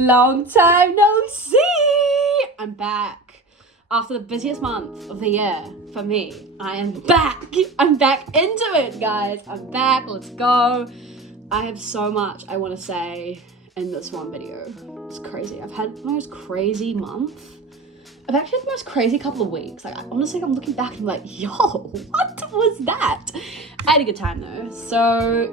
Long time no see! I'm back. After the busiest month of the year for me, I am back. I'm back into it, guys. I'm back. Let's go. I have so much I want to say in this one video. It's crazy. I've had the most crazy month. I've actually had the most crazy couple of weeks. Like, honestly, I'm looking back and I'm like, yo, what was that? I had a good time though. So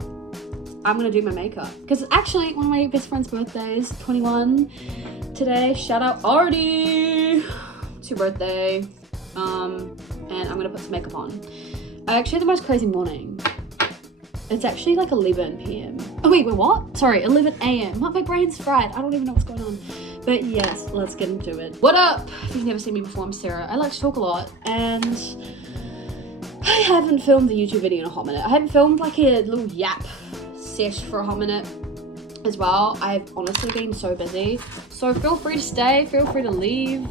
I'm gonna do my makeup because actually one of my best friend's birthdays, 21 today. Shout out Artie, it's your birthday. And I'm gonna put some makeup on. I actually had the most crazy morning. It's actually like 11 p.m. Oh wait, what? Sorry, 11 a.m. My brain's fried. I don't even know what's going on. But yes, let's get into it. What up? If you've never seen me before, I'm Sarah. I like to talk a lot and I haven't filmed a YouTube video in a hot minute. I haven't filmed like a little yap sesh for a hot minute as well. I've honestly been so busy. So feel free to stay, feel free to leave,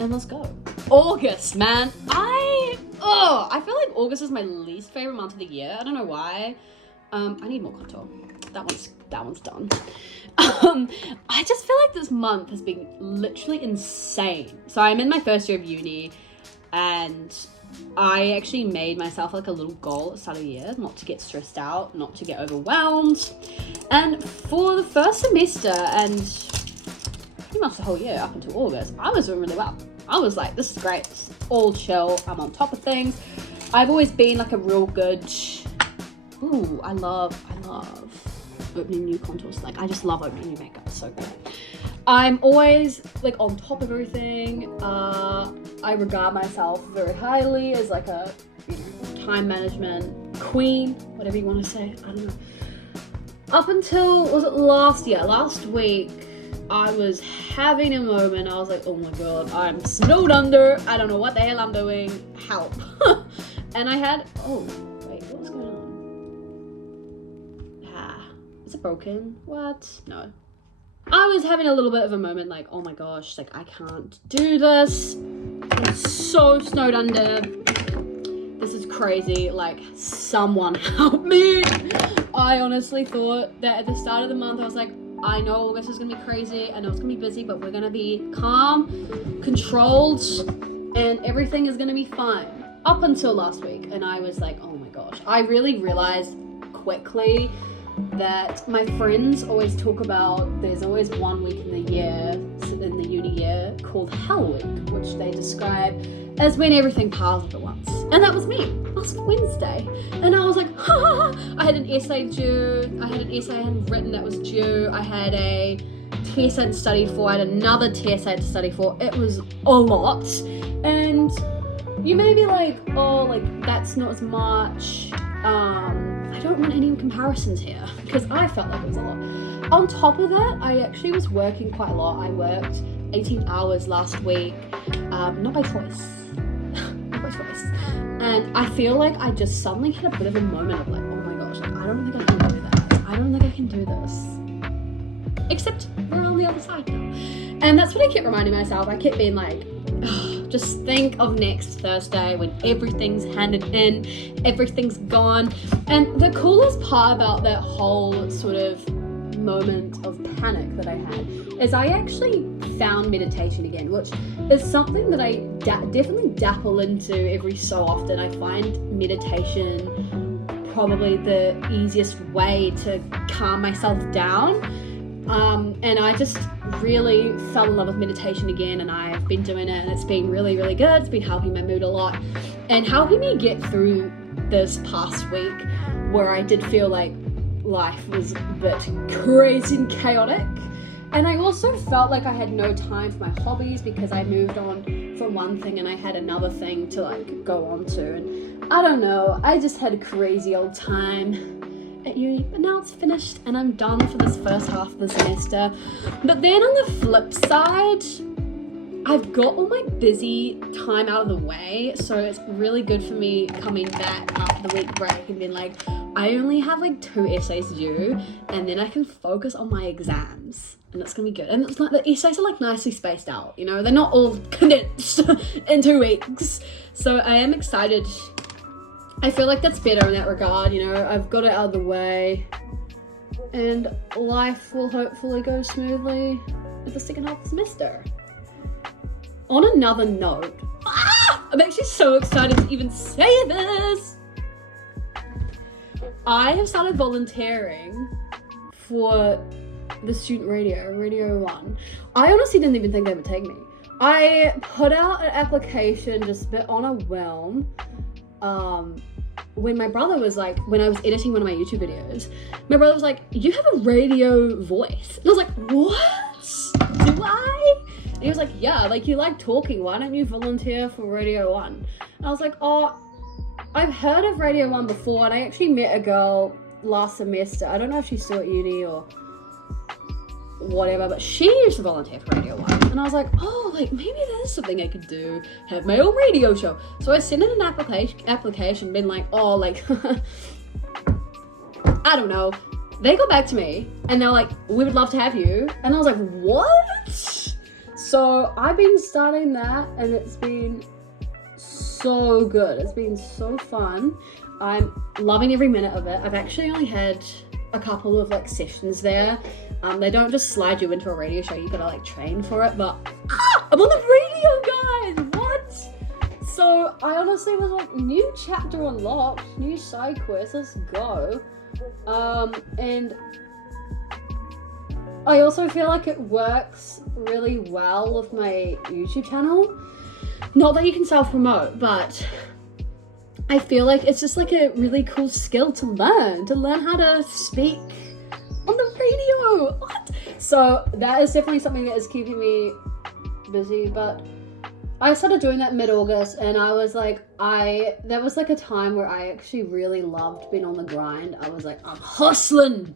and let's go. August, man. I feel like August is my least favorite month of the year. I don't know why. I need more contour. That one's done. I just feel like this month has been literally insane. So I'm in my first year of uni and I actually made myself like a little goal at the start of the year, not to get stressed out, not to get overwhelmed. And for the first semester and pretty much the whole year up until August, I was doing really well. I was like, this is great, it's all chill, I'm on top of things. I've always been like a real good, I love opening new contours. Like, I just love opening new makeup, it's so good. I'm always like on top of everything. I regard myself very highly as like a time management queen, whatever you want to say. I don't know. Up until, was it last week, I was having a moment. I was like, oh my god, I'm snowed under. I don't know what the hell I'm doing. Help. And I had, oh wait, what's going on? Is it broken? What? No. I was having a little bit of a moment like, oh my gosh, like I can't do this. I'm so snowed under. This is crazy. Like, someone help me. I honestly thought that at the start of the month, I was like, I know August is gonna be crazy. I know it's gonna be busy, but we're gonna be calm, controlled, and everything is gonna be fine. Up until last week, and I was like, oh my gosh. I really realized quickly that my friends always talk about, there's always 1 week in the year, in the uni year, called Hell Week, which they describe as when everything piles up at once. And that was me, last Wednesday. And I was like, I had an essay due, I had an essay I hadn't written that was due, I had a test I'd studied for, I had another test I had to study for. It was a lot. And you may be like, oh, like that's not as much. I don't want any comparisons here because I felt like it was a lot. On top of that, I actually was working quite a lot. I worked 18 hours last week, not by choice, not by choice. And I feel like I just suddenly had a bit of a moment of like, oh my gosh, like, I don't think I can do that. I don't think I can do this. Except we're on the other side now. And that's what I kept reminding myself. I kept being like, just think of next Thursday when everything's handed in, everything's gone. And the coolest part about that whole sort of moment of panic that I had is I actually found meditation again, which is something that I definitely dabble into every so often. I find meditation probably the easiest way to calm myself down. And I just really fell in love with meditation again, and I've been doing it and it's been really, really good. It's been helping my mood a lot and helping me get through this past week where I did feel like life was a bit crazy and chaotic. And I also felt like I had no time for my hobbies because I moved on from one thing and I had another thing to like go on to. And I don't know, I just had a crazy old time at uni, but now it's finished and I'm done for this first half of the semester. But then on the flip side, I've got all my busy time out of the way, so it's really good for me coming back after the week break and being like, I only have like 2 essays due and then I can focus on my exams and it's gonna be good. And it's like the essays are like nicely spaced out, you know, they're not all condensed in 2 weeks. So I am excited. I feel like that's better in that regard, you know, I've got it out of the way. and life will hopefully go smoothly at the second half of the semester. On another note, I'm actually so excited to even say this. I have started volunteering for the student Radio 1. I honestly didn't even think they would take me. I put out an application just a bit on a whim. When my brother was like, when I was editing one of my YouTube videos, my brother was like, you have a radio voice. And I was like, what? Do I? And he was like, yeah, like you like talking. Why don't you volunteer for Radio 1? And I was like, oh, I've heard of Radio 1 before, and I actually met a girl last semester. I don't know if she's still at uni or whatever, but she used to volunteer for Radio 1. And I was like, oh, like maybe there's something I could do, have my own radio show. So I sent in an application, been like, oh, like, I don't know. They got back to me and they're like, we would love to have you. And I was like, what? So I've been starting that and it's been so good. It's been so fun. I'm loving every minute of it. I've actually only had a couple of like sessions there. They don't just slide you into a radio show, you gotta like train for it, but I'm on the radio, guys! What? So I honestly was like, new chapter unlocked, new side quest, let's go. And I also feel like it works really well with my YouTube channel. Not that you can self-promote, but I feel like it's just like a really cool skill to learn how to speak on the radio. What? So that is definitely something that is keeping me busy, but I started doing that mid-August and I was like, there was like a time where I actually really loved being on the grind. I was like, I'm hustling.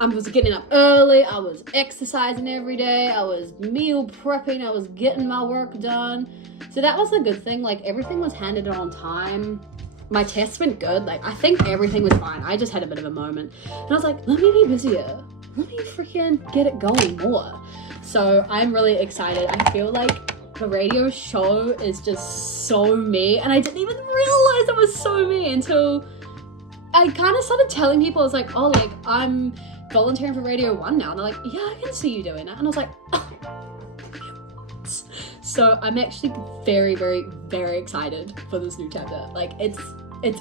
I was getting up early. I was exercising every day. I was meal prepping. I was getting my work done. So that was the good thing. Like everything was handed in on time. My tests went good. Like I think everything was fine. I just had a bit of a moment. And I was like, let me be busier. Let me freaking get it going more. So I'm really excited. I feel like the radio show is just so me. And I didn't even realize it was so me until I kind of started telling people. I was like, oh, like I'm volunteering for Radio 1 now. And they're like, yeah, I can see you doing that. And I was like, oh. So I'm actually very, very, very excited for this new chapter. Like it's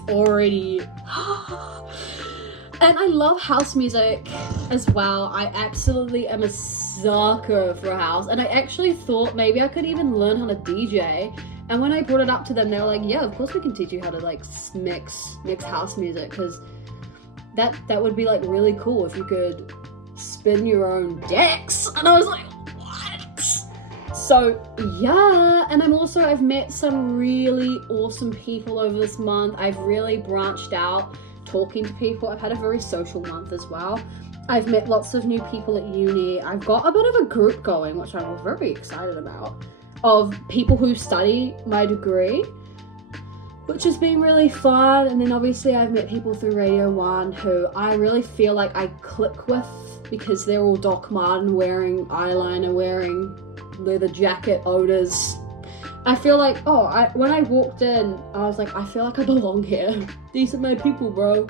already, and I love house music as well. I absolutely am a sucker for house, and I actually thought maybe I could even learn how to DJ. And when I brought it up to them, they were like, yeah, of course we can teach you how to like mix house music, because that would be like really cool if you could spin your own decks. And I was like, so yeah, and I've met some really awesome people over this month. I've really branched out talking to people. I've had a very social month as well. I've met lots of new people at uni. I've got a bit of a group going, which I'm very excited about, of people who study my degree, which has been really fun. And then obviously I've met people through Radio 1 who I really feel like I click with, because they're all Doc Marten wearing eyeliner, wearing leather jacket, odors. I feel like, when I walked in, I was like, I feel like I belong here. These are my people, bro.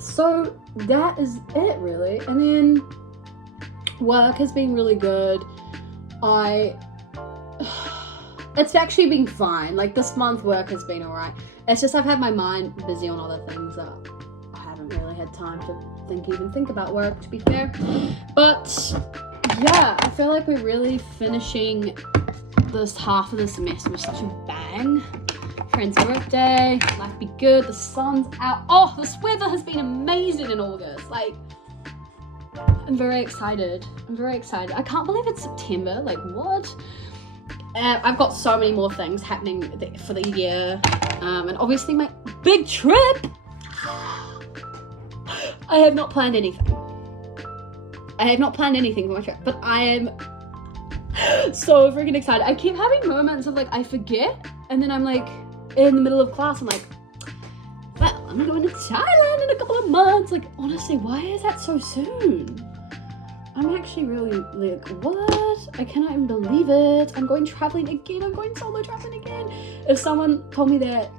So that is it, really. And then work has been really good. It's actually been fine. Like this month work has been alright. It's just I've had my mind busy on other things that I haven't really had time to think about work, to be fair. But yeah, I feel like we're really finishing this half of the semester with such a bang. Friend's birthday, life be good, the sun's out. Oh, this weather has been amazing in August. Like, I'm very excited. I can't believe it's September. Like, what? I've got so many more things happening for the year. And obviously my big trip. I have not planned anything. For my trip, but I am so freaking excited. I keep having moments of like, I forget, and then I'm like, in the middle of class, I'm like, well, I'm going to Thailand in a couple of months. Like, honestly, why is that so soon? I'm actually really like, what? I cannot even believe it. I'm going traveling again. I'm going solo traveling again. If someone told me that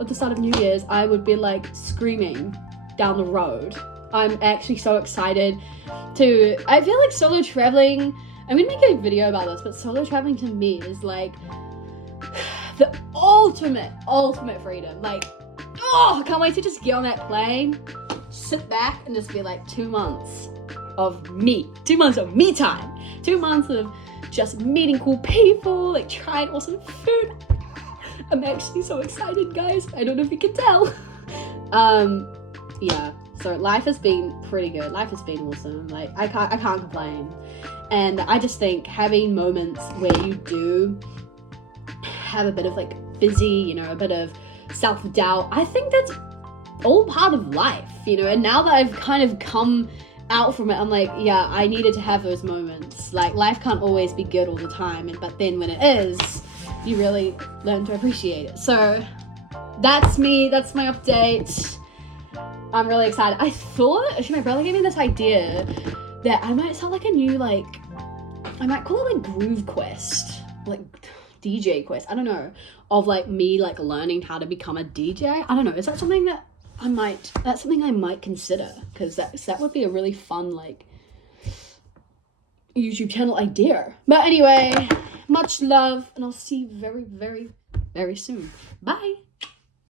at the start of New Year's, I would be like screaming down the road. I'm actually so excited I feel like solo traveling, I'm gonna make a video about this, but solo traveling to me is like the ultimate freedom. Like, oh, I can't wait to just get on that plane, sit back and just be like 2 months of me. 2 months of me time. 2 months of just meeting cool people, like trying awesome food. I'm actually so excited, guys. I don't know if you can tell. Yeah. So life has been pretty good. Life has been awesome. Like I can't complain. And I just think having moments where you do have a bit of like busy, you know, a bit of self-doubt, I think that's all part of life, you know. And now that I've kind of come out from it, I'm like, yeah, I needed to have those moments. Like life can't always be good all the time, but then when it is, you really learn to appreciate it. So that's me. That's my update. I'm really excited. I thought, actually my brother gave me this idea that I might start like a new, like, I might call it like groove quest, like DJ quest, I don't know, of like me like learning how to become a DJ. I don't know, is that something that that's something I might consider, because that would be a really fun like YouTube channel idea. But anyway, much love, and I'll see you very, very, very soon. Bye.